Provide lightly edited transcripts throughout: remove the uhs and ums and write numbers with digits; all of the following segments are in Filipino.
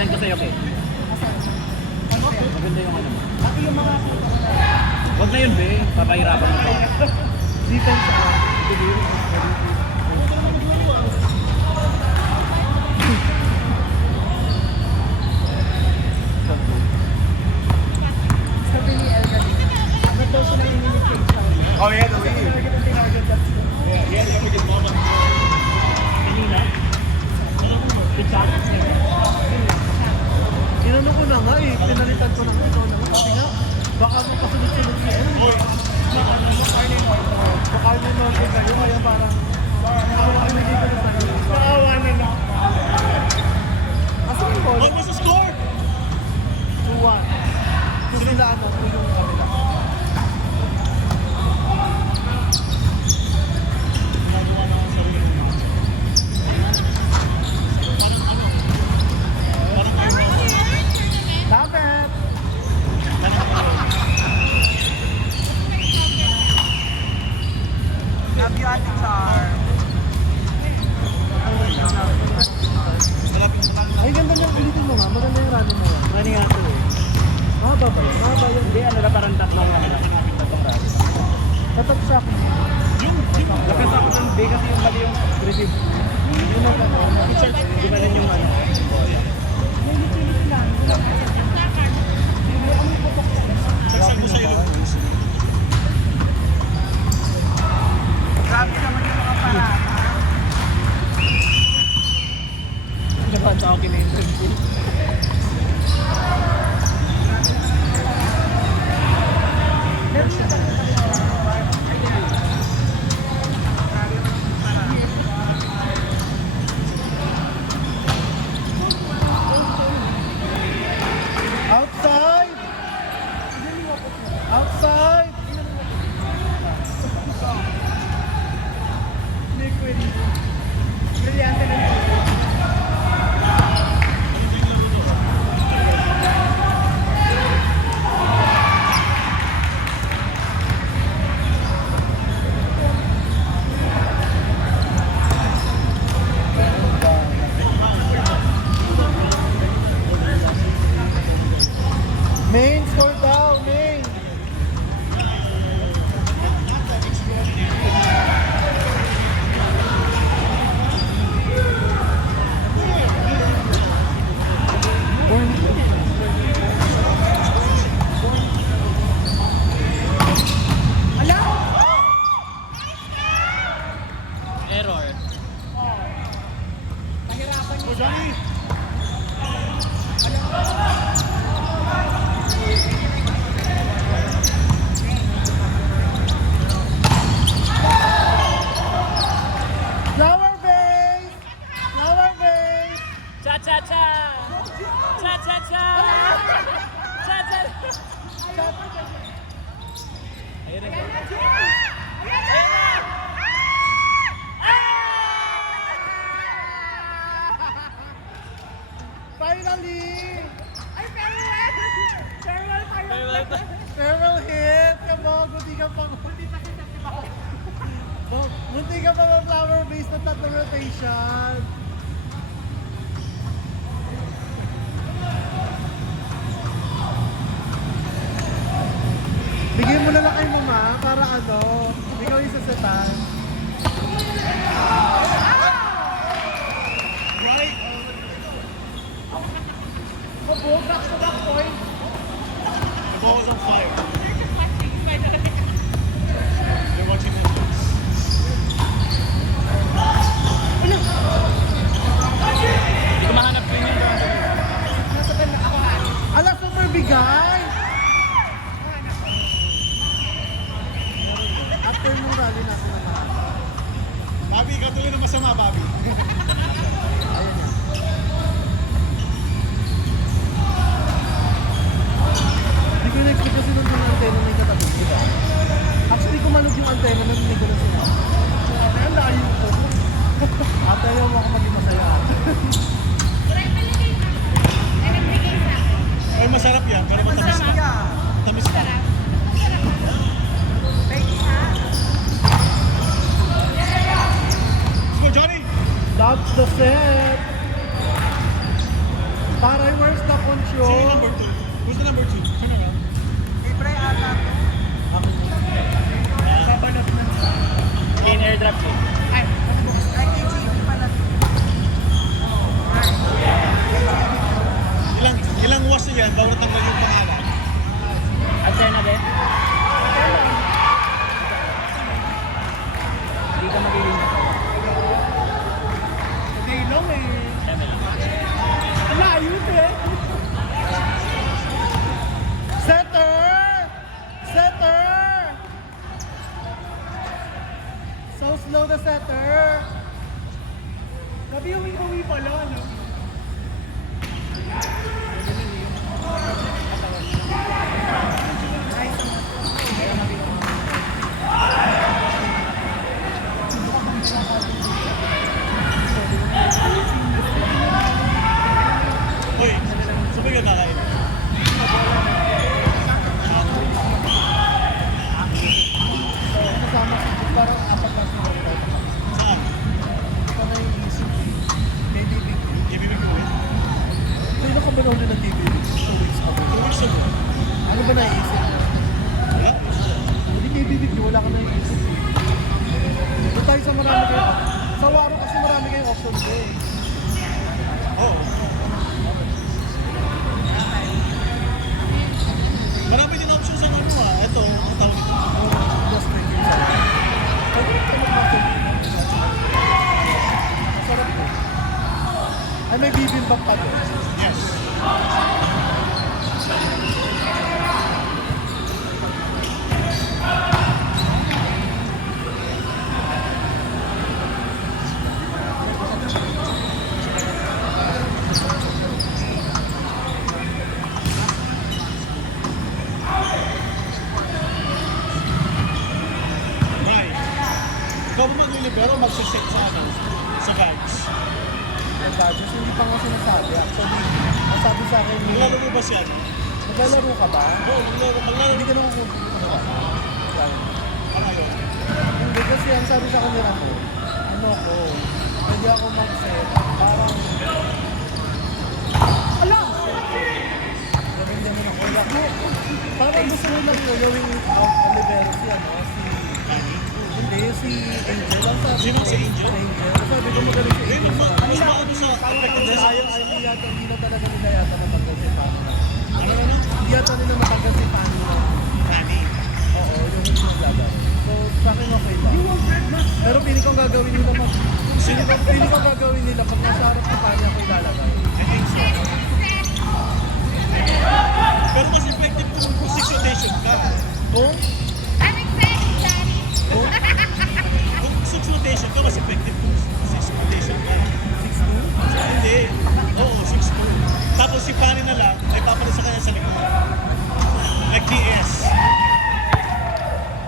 Send ko sa'yo, okay? Maganda yung ano mo. Laki yung mga Huwag na yun, be. Papahirapan mo pa. details ako. Sabi ni Elga, ano daw siya nang-imitate sa akin? Oh yeah, the way. Yeah, let me get mama. Hindi na? Pizza? Inano ko na nga eh, pinalitan ko na nga ito naman. Kasi nga, baka magkasunod-sunod niya. Baka may note kayo, kaya parang hindi ko na sa'yo. Naawa na na. Asa yung ball? What was the score? 2-1. Kung sila ano, kung yung kabila. Nagawa na ang sarili mo. Dapat! Love you, Ate Char. Ay, ganda na. Ulitin mo nga. Maganda yung rado mo yan. Ano nga ito eh? Mahaba ba yun? Mahaba yun. Hindi, ano na parang tatlong lang lang. Tatlong rado. Tatat sa akin. Lapit ako ng day kasi yung mali yung receive. Yun ang gano'n. Di ba lang yung ano? Saksan mo sa ilong. Grabe naman yung mga parata. Dapat sa akin na interview. Meron siya outside! Outside! Liquid. Brilyante na yun. Main, score down, main. Error. Oh, Johnny! Flower base! Flower base! Cha-cha-cha! Cha-cha-cha! Cha-cha! Ayun na. Ayun na! Finally! Ay, farewell! Farewell, Farewell pa. Farewell hit! Kabog, munti ka pa. Munti ka pa mag-flower base na tatlong rotation. Bigyan mo na lang kay mama para ano, ikaw yung sasetan. Right? Kabog, back to back point. The ball was on fire. They're watching Netflix. Hindi ko mahanap yun yung Ala, super bigay! After nung rally natin naman. Bobby, ikaw tuloy na masama, Bobby. Hindi ko na-expect kasi nung yung antena na yung katabi, di ba? Actually, kumanog yung antena nung hindi ko na sila. Kaya ang layo ko. Ate, ayaw mo ako maging masaya. Ay, masarap yan, pero matamis na. Tamis na. Let's go, Johnny! That's the set! Para yung Concho. Sino yung number 2? Who's the number 2? Turn around. Babalot na. In airdrop ko. Ay, Ilang wash na yan bago natanggal yung pangalan? at sir na din. Hindi ka magiging. Hindi long eh. Siyempre lang. Layo eh. Setter! Setter! So slow the setter. Gabi yung uwi pala, ano? Uy, sabi ka nalain. Kasama si Jun, parang apat lang sila. Saan? Ito na yung isip. Kay DBQ. Ibibig ko eh. Kailan ka ba nauli ng DBQ? 2 weeks ago. 2 weeks ago. Ano ba naisip? Wala? Hindi kay BBQ, wala ka naisip. Doon tayo sa marami kayo. Sa Waro kasi marami kayong options eh. Oo. Marami din options ang ano ah. Ito, ang tawag ito. Just thank you sa ay, ito naman. Masarap po. Ay, may bibimbap pa doon. Yes. Right. Ikaw ba maglilibero o magsisit sa ano? Sa bags? Ang badges, hindi pa nga sinasabi. Actually, ang sabi sa akin, Maglaro mo ba siya? maglalaro ka ba? Oo, maglaro Hindi ka naman kung pa ngayon. Hindi kasi ang sabi sa akin nila ko, ano ko, pwede ako mag-set, parang, ala! Gawin niya mo na ko, wala ko. Parang gusto mo lang gawin Olivero si ano, hindi, si Angel. Ang sabi Sino ko, si Angel? Ang sabi ko magaling si Then, Angel. mas maano sa Hindi, effectiveness. ayaw yata, hindi na talaga nila yata matanggal si Fanny. Ano? Hindi yata nila matanggal si Fanny. Fanny. Oo, yung hindi naglalaro. So, sa akin okay lang. Pero pili kong gagawin nila pili kong gagawin nila pag nasa harap na Fanny ako ilalagay. I think so. Pero mas effective kung 6 rotation ka. Kung? I'm excited, Daddy. Kung? Kung 6 rotation ka, mas effective kung 6 rotation ka. 6'2"? Hindi. Oo, 6'2". Tapos si Fanny na lang, ay papalit sa kanya sa likod. Like DS.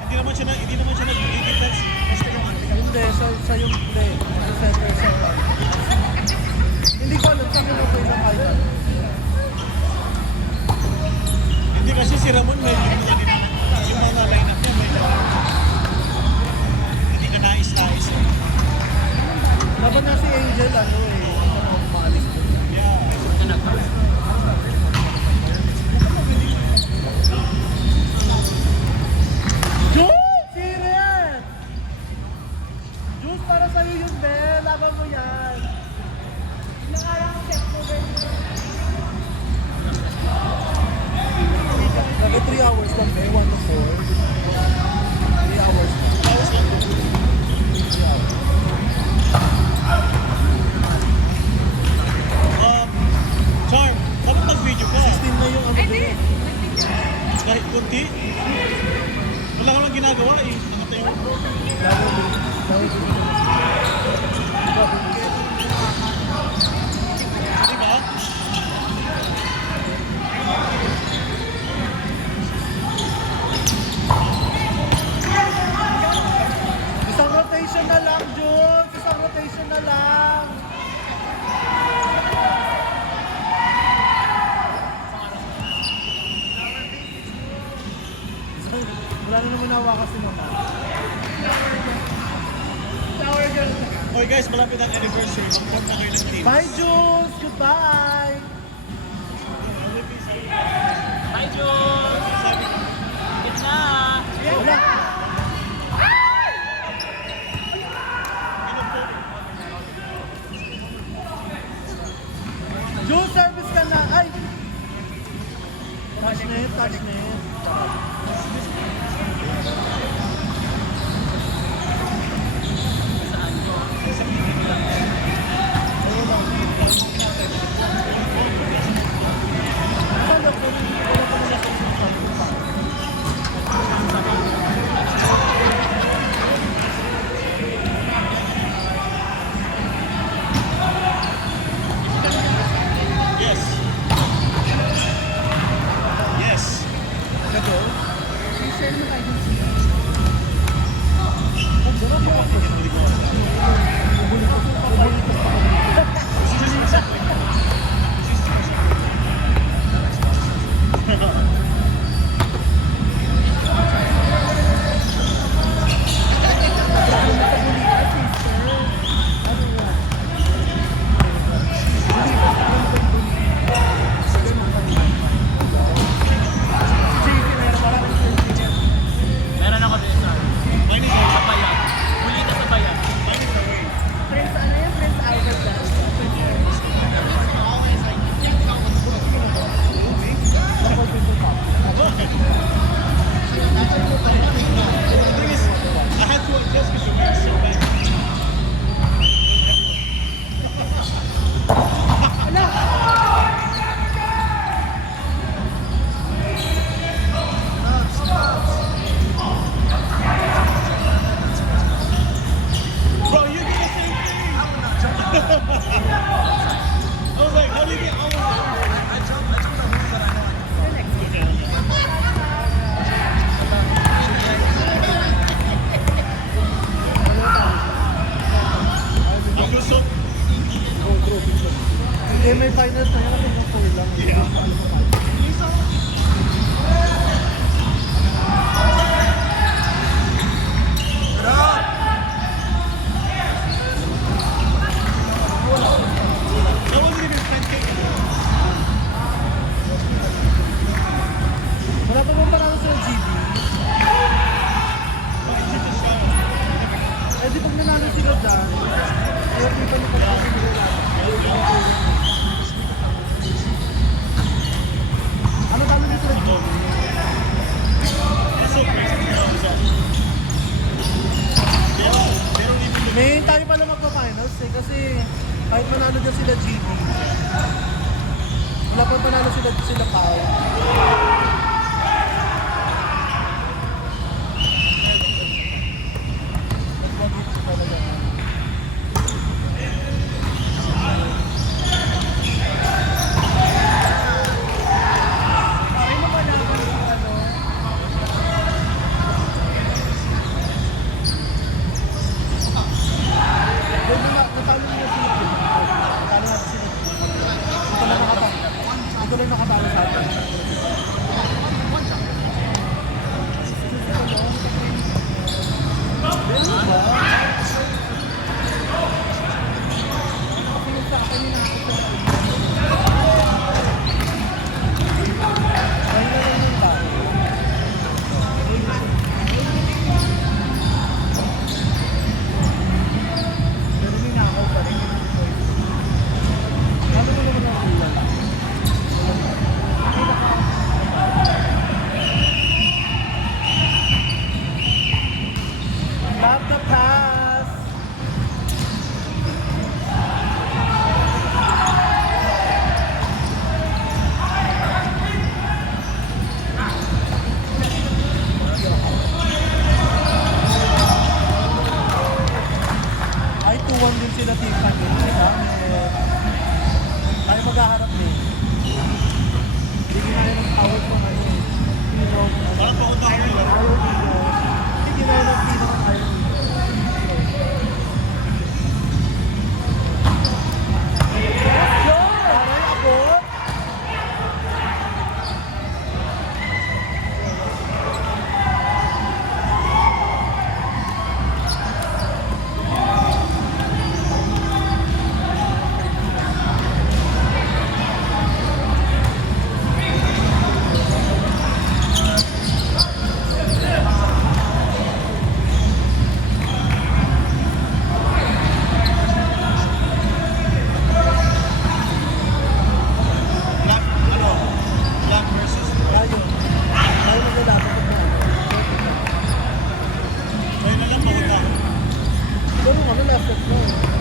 Hindi naman siya nag-defense. Basta yung ano. Hindi, sa yung play. Sa center sa hindi ko alam sa akin okay lang height. Hindi kasi si Ramon may yung mga lineup niya may hindi ka nais-nais. Laban na si Angel, ano maalis ko. Juice! Serious! Juice, para sa'yo yun, Bel. Laban mo yan. Lagi 3 hours lang, Bel. 1 to 4. 3 hours lang. 3 hours. Charm, bakit mag-video ka? 16 na yung ano, Bel. Kahit kunti? Wala ka lang ginagawa eh. Nakatayo mo. Lalo, Bel. Lalo, Di ba? Isang rotation na lang, Jun. Isang rotation na lang. Wala na naman hawakan si Mama. Okay guys, malapit ang anniversary. Mag-form na kayo ng team. Bye, Jules! Goodbye! Wala. Jules, service ka na. Ay! Touch net, touch net. Akala ko, wala pa naman akong sinasabi. Yes. Yes. Ito? Meron ako din sa Mine is away. bayan. Huli ka sa bayan. Mine is away. Prince, ano yung Prince Albert Glass? The thing is, I had to adjust because the wind is so bad. Bro, you did the same thing. I was like, how do you get all of that? I feel so. Hindi, may finals na yan kasi kung full lang. Yeah. That wasn't even pancake. Wala pa bang panalo sa GB? Eh di pag nanalo sila dyan, kaya di pa niyo ano tawag dito rin po? It's so crazy. You know, it's all- they don't even May tayo pala magpa-finals eh kasi kahit manalo dyan sila GB, wala pa panalo sila Pao. Ito lang nakatalo sa atin. Love the pass! Ay, 2-1 din sila team Pagin. Tayo maghaharap din. Hindi ginaya ng power ko ngayon. Hero. Parang paunta ko yun. Iron Hero. Hindi ginaya ng Hero ng Iron Hero. Aray, abot! Yes, let's go.